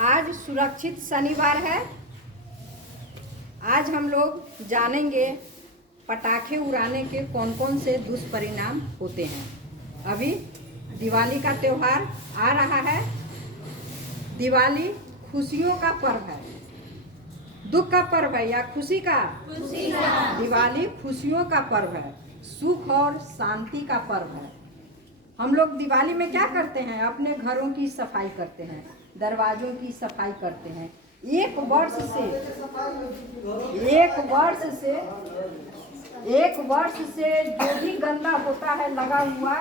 आज सुरक्षित शनिवार है। आज हम लोग जानेंगे पटाखे उड़ाने के कौन कौन से दुष्परिणाम होते हैं। अभी दिवाली का त्यौहार आ रहा है। दिवाली खुशियों का पर्व है। दुख का पर्व है या खुशी का? खुशी का। दिवाली खुशियों का पर्व है, सुख और शांति का पर्व है। हम लोग दिवाली में क्या करते हैं? अपने घरों की सफाई करते हैं, दरवाजों की सफाई करते हैं। एक वर्ष से जो भी गंदा होता है लगा हुआ,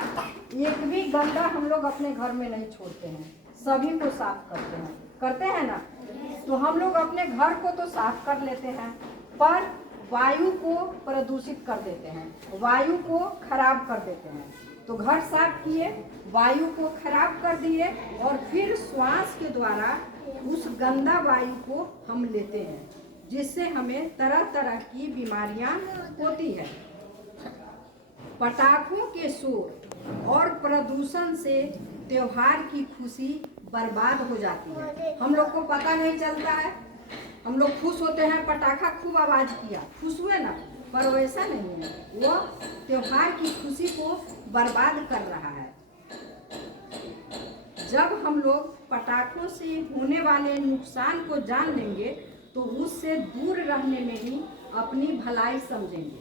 एक भी गंदा हम लोग अपने घर में नहीं छोड़ते हैं, सभी को साफ करते हैं ना। तो हम लोग अपने घर को तो साफ कर लेते हैं, पर वायु को प्रदूषित कर देते हैं, वायु को खराब कर देते हैं। तो घर साफ किए, वायु को खराब कर दिए और फिर श्वास के द्वारा उस गंदा वायु को हम लेते हैं, जिससे हमें तरह तरह की बीमारियां होती है। पटाखों के शोर और प्रदूषण से त्योहार की खुशी बर्बाद हो जाती है। हम लोग को पता नहीं चलता है, हम लोग खुश होते हैं, पटाखा खूब आवाज किया, खुश हुए ना, पर वैसा नहीं है, वो त्योहार की खुशी को बर्बाद कर रहा है। जब हम लोग पटाखों से होने वाले नुकसान को जान लेंगे तो उससे दूर रहने में ही अपनी भलाई समझेंगे,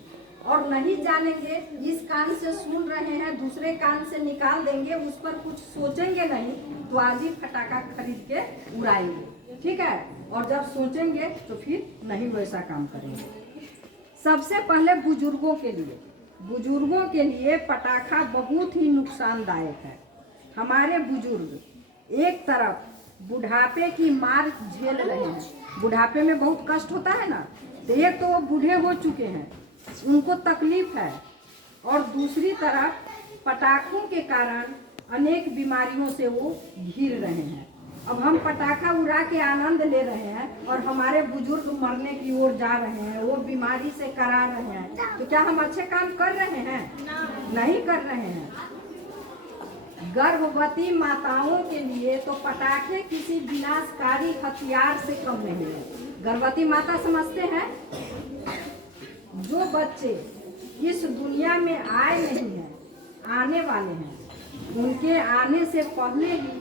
और नहीं जानेंगे, इस कान से सुन रहे हैं दूसरे कान से निकाल देंगे, उस पर कुछ सोचेंगे नहीं, तो आज ही पटाखा खरीद के उड़ाएंगे, ठीक है। और जब सोचेंगे तो फिर नहीं वैसा काम करेंगे। सबसे पहले बुजुर्गों के लिए पटाखा बहुत ही नुकसानदायक है। हमारे बुजुर्ग एक तरफ बुढ़ापे की मार झेल रहे हैं, बुढ़ापे में बहुत कष्ट होता है ना, तो एक तो वो बूढ़े हो चुके हैं, उनको तकलीफ है, और दूसरी तरफ पटाखों के कारण अनेक बीमारियों से वो घिर रहे हैं। अब हम पटाखा उड़ा के आनंद ले रहे हैं और हमारे बुजुर्ग मरने की ओर जा रहे हैं, वो बीमारी से करा रहे हैं, तो क्या हम अच्छे काम कर रहे हैं? नहीं कर रहे हैं। गर्भवती माताओं के लिए तो पटाखे किसी विनाशकारी हथियार से कम नहीं है। गर्भवती माता समझते हैं, जो बच्चे इस दुनिया में आए नहीं हैं, आने वाले हैं, उनके आने से पहले ही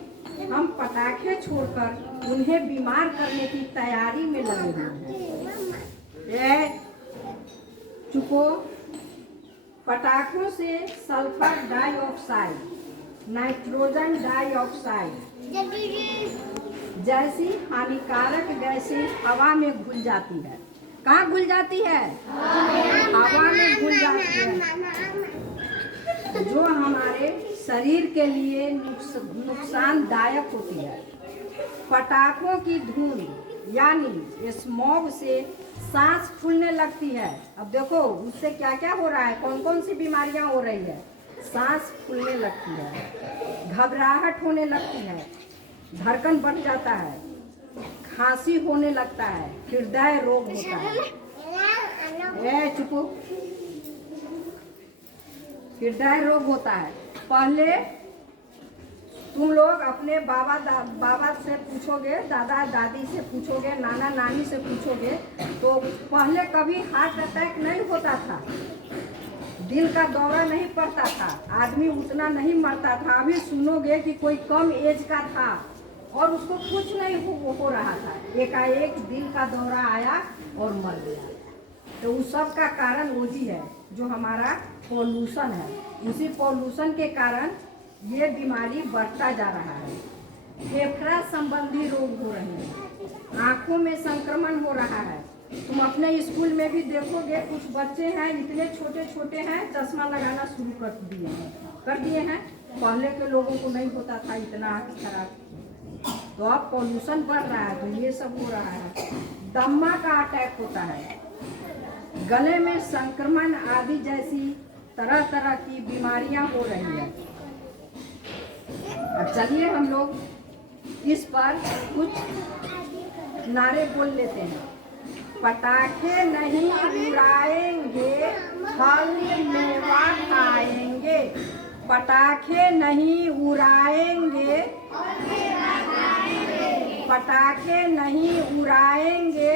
हम पटाखे छोड़कर उन्हें बीमार करने की तैयारी में लगे हुए हैं। चुपो। पटाखों से सल्फर डाइऑक्साइड, नाइट्रोजन डाइऑक्साइड जैसी हानिकारक गैसें हवा में घुल जाती है। कहाँ घुल जाती है? हवा में घुल जाती है, जो हमारे शरीर के लिए नुकसानदायक होती है। पटाखों की धुंध यानी स्मॉग से सांस फूलने लगती है। अब देखो उससे क्या क्या हो रहा है, कौन कौन सी बीमारियां हो रही है। सांस फूलने लगती है, घबराहट होने लगती है, धड़कन बढ़ जाता है, खांसी होने लगता है, हृदय रोग होता है। चुपो। हृदय रोग होता है। पहले तुम लोग अपने बाबा से पूछोगे, दादा दादी से पूछोगे, नाना नानी से पूछोगे, तो पहले कभी हार्ट अटैक नहीं होता था, दिल का दौरा नहीं पड़ता था, आदमी उतना नहीं मरता था। अभी सुनोगे कि कोई कम एज का था और उसको कुछ नहीं हो रहा था, एकाएक दिल का दौरा आया और मर गया। तो उस सब का कारण वही है, जो हमारा पॉल्यूशन है। उसी पॉल्यूशन के कारण ये बीमारी बढ़ता जा रहा है। फेफड़ा संबंधी रोग हो रहे हैं, आँखों में संक्रमण हो रहा है। तुम अपने स्कूल में भी देखोगे, कुछ बच्चे हैं इतने छोटे छोटे हैं, चश्मा लगाना शुरू कर दिए हैं। पहले के लोगों को नहीं होता था इतना आँख खराब। तो अब पॉल्यूशन बढ़ रहा है तो ये सब हो रहा है। दम्मा का अटैक होता है, गले में संक्रमण आदि जैसी तरह तरह की बीमारियां हो रही है। अब चलिए हम लोग इस पर कुछ नारे बोल लेते हैं। पटाखे नहीं उड़ाएंगे, फल मेवा खाएंगे। पटाखे नहीं उड़ाएंगे, पटाखे नहीं उड़ाएंगे,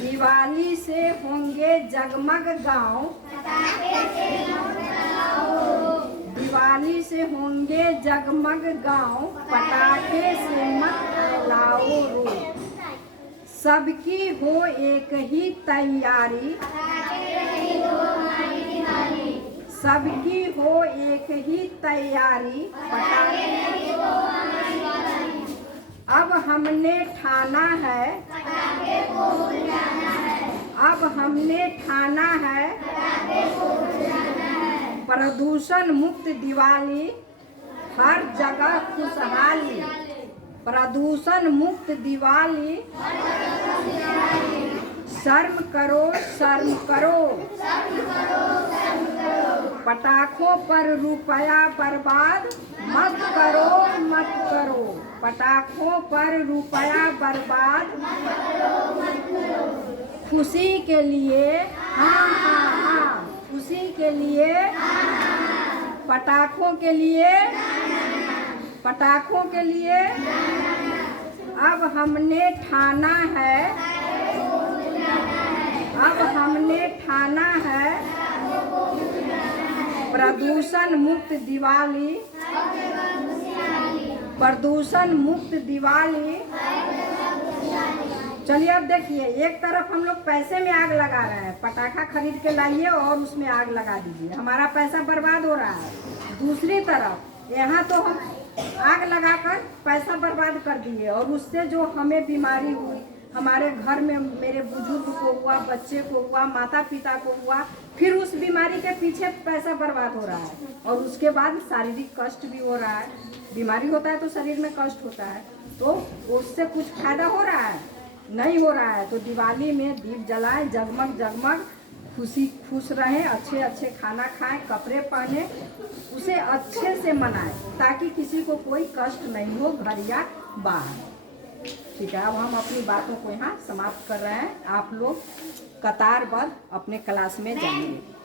दिवाली से होंगे जगमग गांव, दिवाली से होंगे जगमग गांव, पटाखे से मत फैलाओ रोग। सबकी हो एक ही तैयारी, सबकी हो एक ही तैयारी, अब हमने ठाना है, अब हमने ठाना है, प्रदूषण मुक्त दिवाली, हर जगह खुशहाली, प्रदूषण मुक्त दिवाली, शर्म करो शर्म करो, पटाखों पर रुपया बर्बाद मत करो मत करो, पटाखों पर रुपया बर्बाद, खुशी के लिए हाँ हाँ हाँ, खुशी के लिए, पटाखों के लिए, पटाखों के लिए, अब हमने ठाना है, अब हमने ठाना है, प्रदूषण मुक्त दिवाली, प्रदूषण मुक्त दिवाली। चलिए अब देखिए, एक तरफ हम लोग पैसे में आग लगा रहे हैं, पटाखा खरीद के लाइए और उसमें आग लगा दीजिए, हमारा पैसा बर्बाद हो रहा है। दूसरी तरफ यहाँ तो हम आग लगाकर पैसा बर्बाद कर दिए और उससे जो हमें बीमारी हुई, हमारे घर में मेरे बुजुर्ग को हुआ, बच्चे को हुआ, माता पिता को हुआ, फिर उस बीमारी के पीछे पैसा बर्बाद हो रहा है और उसके बाद शारीरिक कष्ट भी हो रहा है। बीमारी होता है तो शरीर में कष्ट होता है, तो उससे कुछ फायदा हो रहा है? नहीं हो रहा है। तो दिवाली में दीप जलाएं, जगमग जगमग, खुश रहें, अच्छे अच्छे खाना खाएं, कपड़े पहने, उसे अच्छे से मनाएं ताकि किसी को कोई कष्ट नहीं हो घर या बाहर। ठीक है, अब हम अपनी बातों को यहाँ समाप्त कर रहे हैं। आप लोग कतारबद्ध अपने क्लास में जाएंगे।